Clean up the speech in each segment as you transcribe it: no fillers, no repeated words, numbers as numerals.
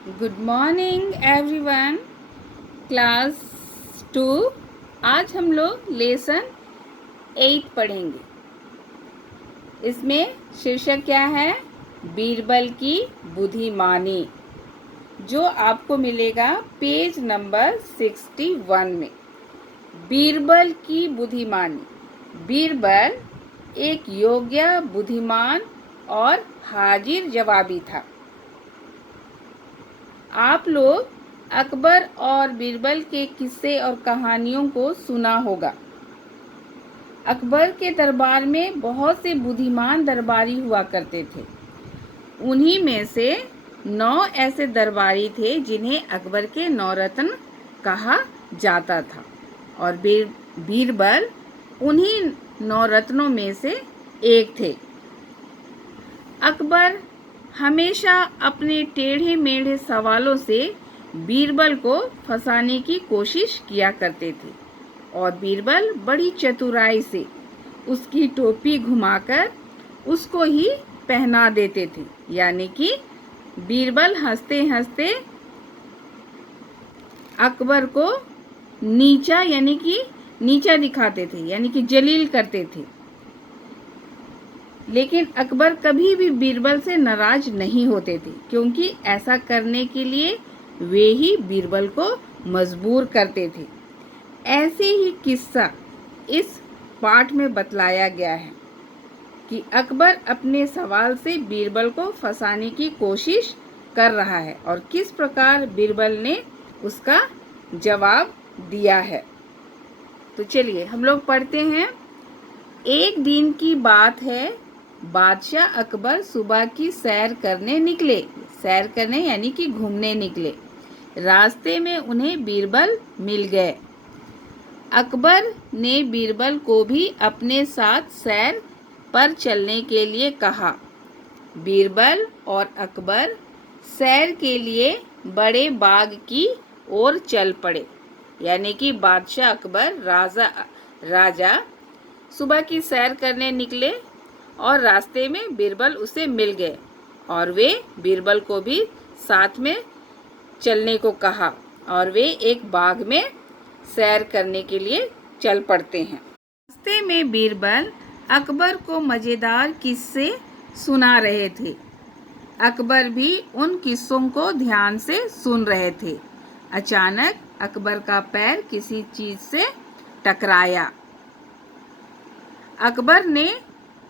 Good morning everyone. Class 2। आज हम लोग लेसन 8 पढ़ेंगे। इसमें शीर्षक क्या है? बीरबल की बुद्धिमानी, जो आपको मिलेगा पेज नंबर 61 में। बीरबल की बुद्धिमानी। बीरबल एक योग्य, बुद्धिमान और हाजिर जवाबी था। आप लोग अकबर और बीरबल के किस्से और कहानियों को सुना होगा। अकबर के दरबार में बहुत से बुद्धिमान दरबारी हुआ करते थे। उन्हीं में से 9 ऐसे दरबारी थे जिन्हें अकबर के नौरत्न कहा जाता था, और बीरबल उन्हीं 9 रत्नों में से एक थे। अकबर हमेशा अपने टेढ़े मेढ़े सवालों से बीरबल को फंसाने की कोशिश किया करते थे, और बीरबल बड़ी चतुराई से उसकी टोपी घुमाकर उसको ही पहना देते थे। यानी कि बीरबल हंसते हंसते अकबर को नीचा दिखाते थे, यानी कि जलील करते थे। लेकिन अकबर कभी भी बीरबल से नाराज नहीं होते थे, क्योंकि ऐसा करने के लिए वे ही बीरबल को मजबूर करते थे। ऐसे ही किस्सा इस पाठ में बतलाया गया है कि अकबर अपने सवाल से बीरबल को फंसाने की कोशिश कर रहा है और किस प्रकार बीरबल ने उसका जवाब दिया है। तो चलिए हम लोग पढ़ते हैं। एक दिन की बात है, बादशाह अकबर सुबह की सैर करने निकले। सैर करने यानी कि घूमने निकले। रास्ते में उन्हें बीरबल मिल गए। अकबर ने बीरबल को भी अपने साथ सैर पर चलने के लिए कहा। बीरबल और अकबर सैर के लिए बड़े बाग की ओर चल पड़े। यानी कि बादशाह अकबर राजा सुबह की सैर करने निकले और रास्ते में बीरबल उसे मिल गए, और वे बीरबल को भी साथ में चलने को कहा, और वे एक बाग में सैर करने के लिए चल पड़ते हैं। रास्ते में बीरबल अकबर को मज़ेदार किस्से सुना रहे थे। अकबर भी उन किस्सों को ध्यान से सुन रहे थे। अचानक अकबर का पैर किसी चीज से टकराया। अकबर ने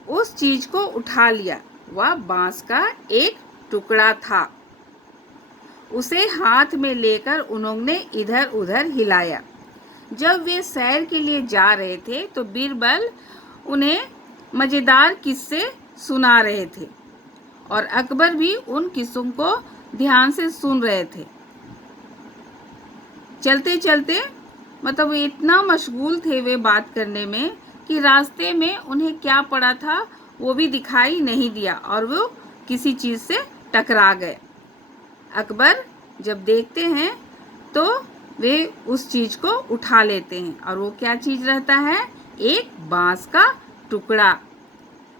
उस चीज को उठा लिया। वह बांस का एक टुकड़ा था। उसे हाथ में लेकर उन्होंने इधर उधर हिलाया। जब वे सैर के लिए जा रहे थे तो बीरबल उन्हें मजेदार किस्से सुना रहे थे, और अकबर भी उन किस्सों को ध्यान से सुन रहे थे। चलते चलते मतलब इतना मशगूल थे वे बात करने में कि रास्ते में उन्हें क्या पड़ा था वो भी दिखाई नहीं दिया, और वो किसी चीज़ से टकरा गए। अकबर जब देखते हैं तो वे उस चीज़ को उठा लेते हैं, और वो क्या चीज़ रहता है? एक बांस का टुकड़ा।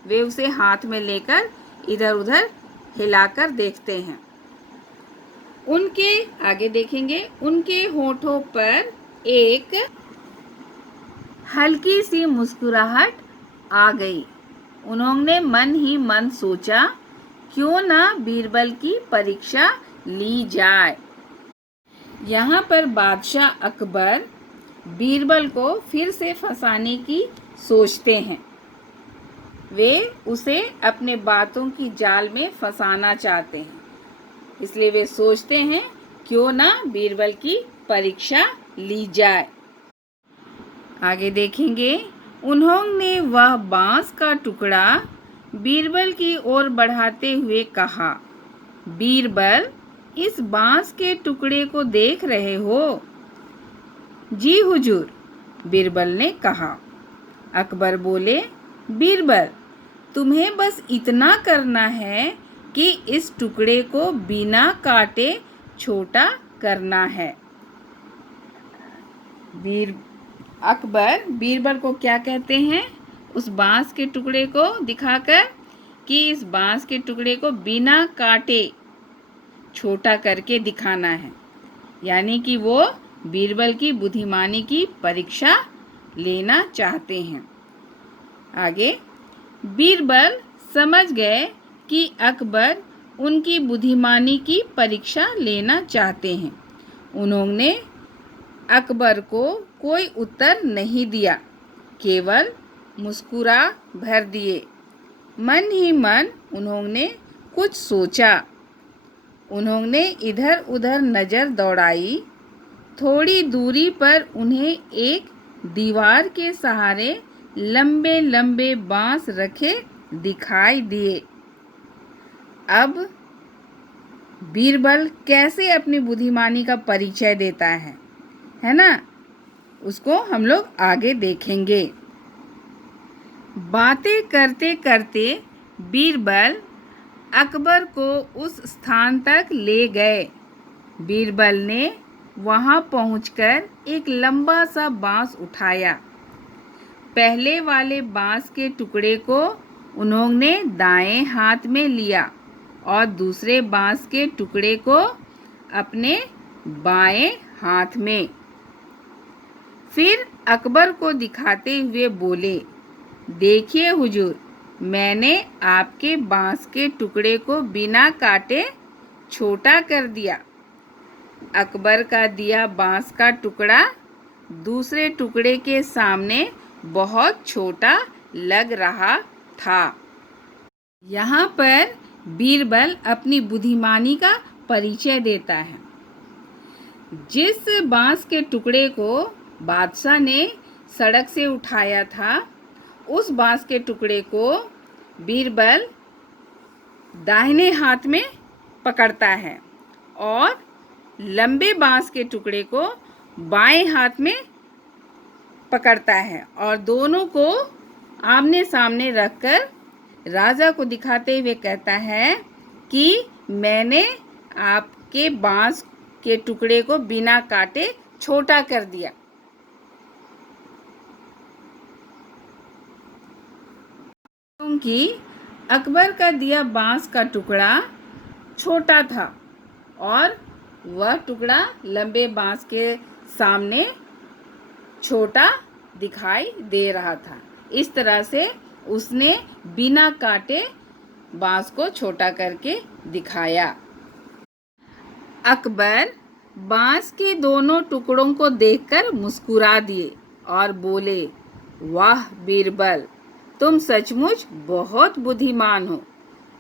वे उसे हाथ में लेकर इधर उधर हिलाकर देखते हैं। उनके आगे देखेंगे, उनके होठों पर एक हल्की सी मुस्कुराहट आ गई। उन्होंने मन ही मन सोचा, क्यों ना बीरबल की परीक्षा ली जाए। यहाँ पर बादशाह अकबर बीरबल को फिर से फंसाने की सोचते हैं। वे उसे अपने बातों की जाल में फंसाना चाहते हैं, इसलिए वे सोचते हैं क्यों ना बीरबल की परीक्षा ली जाए। आगे देखेंगे, उन्होंने वह बांस का टुकड़ा बीरबल की ओर बढ़ाते हुए कहा, बीरबल, इस बांस के टुकड़े को देख रहे हो? जी हुजूर, बीरबल ने कहा। अकबर बोले, बीरबल, तुम्हें बस इतना करना है कि इस टुकड़े को बिना काटे छोटा करना है। अकबर बीरबल को क्या कहते हैं? उस बांस के टुकड़े को दिखाकर कि इस बांस के टुकड़े को बिना काटे छोटा करके दिखाना है। यानी कि वो बीरबल की बुद्धिमानी की परीक्षा लेना चाहते हैं। आगे, बीरबल समझ गए कि अकबर उनकी बुद्धिमानी की परीक्षा लेना चाहते हैं। उन्होंने अकबर को कोई उत्तर नहीं दिया, केवल मुस्कुरा भर दिए। मन ही मन उन्होंने कुछ सोचा। उन्होंने इधर उधर नज़र दौड़ाई। थोड़ी दूरी पर उन्हें एक दीवार के सहारे लंबे लंबे बांस रखे दिखाई दिए। अब बीरबल कैसे अपनी बुद्धिमानी का परिचय देता है ना, उसको हम लोग आगे देखेंगे। बातें करते करते बीरबल अकबर को उस स्थान तक ले गए। बीरबल ने वहां पहुंचकर एक लंबा सा बांस उठाया। पहले वाले बांस के टुकड़े को उन्होंने दाएं हाथ में लिया और दूसरे बांस के टुकड़े को अपने बाएं हाथ में। फिर अकबर को दिखाते हुए बोले, देखिए हुजूर, मैंने आपके बांस के टुकड़े को बिना काटे छोटा कर दिया। अकबर का दिया बांस का टुकड़ा दूसरे टुकड़े के सामने बहुत छोटा लग रहा था। यहाँ पर बीरबल अपनी बुद्धिमानी का परिचय देता है। जिस बांस के टुकड़े को बादशाह ने सड़क से उठाया था, उस बांस के टुकड़े को बीरबल दाहिने हाथ में पकड़ता है और लंबे बांस के टुकड़े को बाएं हाथ में पकड़ता है और दोनों को आमने सामने रखकर राजा को दिखाते हुए कहता है कि मैंने आपके बांस के टुकड़े को बिना काटे छोटा कर दिया। क्योंकि अकबर का दिया बांस का टुकड़ा छोटा था और वह टुकड़ा लंबे बांस के सामने छोटा दिखाई दे रहा था। इस तरह से उसने बिना काटे बांस को छोटा करके दिखाया। अकबर बांस के दोनों टुकड़ों को देखकर मुस्कुरा दिए और बोले, वाह बीरबल, तुम सचमुच बहुत बुद्धिमान हो।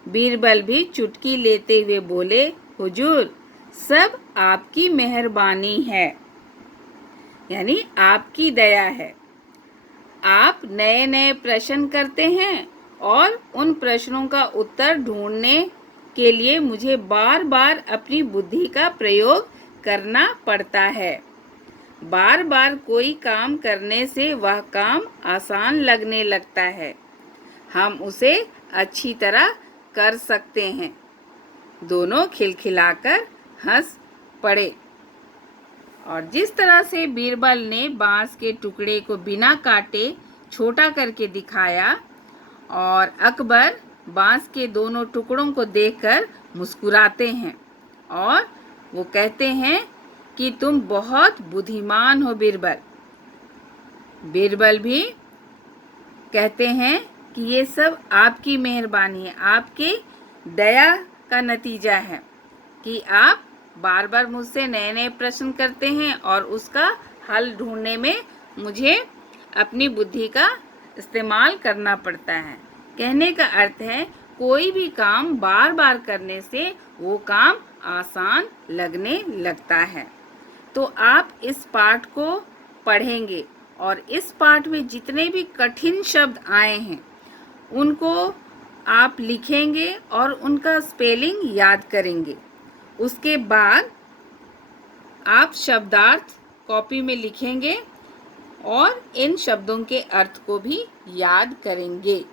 बीरबल भी चुटकी लेते हुए बोले, हुजूर, सब आपकी मेहरबानी है, यानी आपकी दया है। आप नए नए प्रश्न करते हैं और उन प्रश्नों का उत्तर ढूंढने के लिए मुझे बार बार अपनी बुद्धि का प्रयोग करना पड़ता है। बार बार कोई काम करने से वह काम आसान लगने लगता है। हम उसे अच्छी तरह कर सकते हैं। दोनों खिलखिलाकर हंस पड़े। और जिस तरह से बीरबल ने बांस के टुकड़े को बिना काटे छोटा करके दिखाया और अकबर बांस के दोनों टुकड़ों को देखकर मुस्कुराते हैं और वो कहते हैं कि तुम बहुत बुद्धिमान हो बीरबल। बीरबल भी कहते हैं कि ये सब आपकी मेहरबानी है, आपके दया का नतीजा है कि आप बार बार मुझसे नए नए प्रश्न करते हैं और उसका हल ढूंढने में मुझे अपनी बुद्धि का इस्तेमाल करना पड़ता है। कहने का अर्थ है कोई भी काम बार बार करने से वो काम आसान लगने लगता है। तो आप इस पाठ को पढ़ेंगे और इस पाठ में जितने भी कठिन शब्द आए हैं उनको आप लिखेंगे और उनका स्पेलिंग याद करेंगे। उसके बाद आप शब्दार्थ कॉपी में लिखेंगे और इन शब्दों के अर्थ को भी याद करेंगे।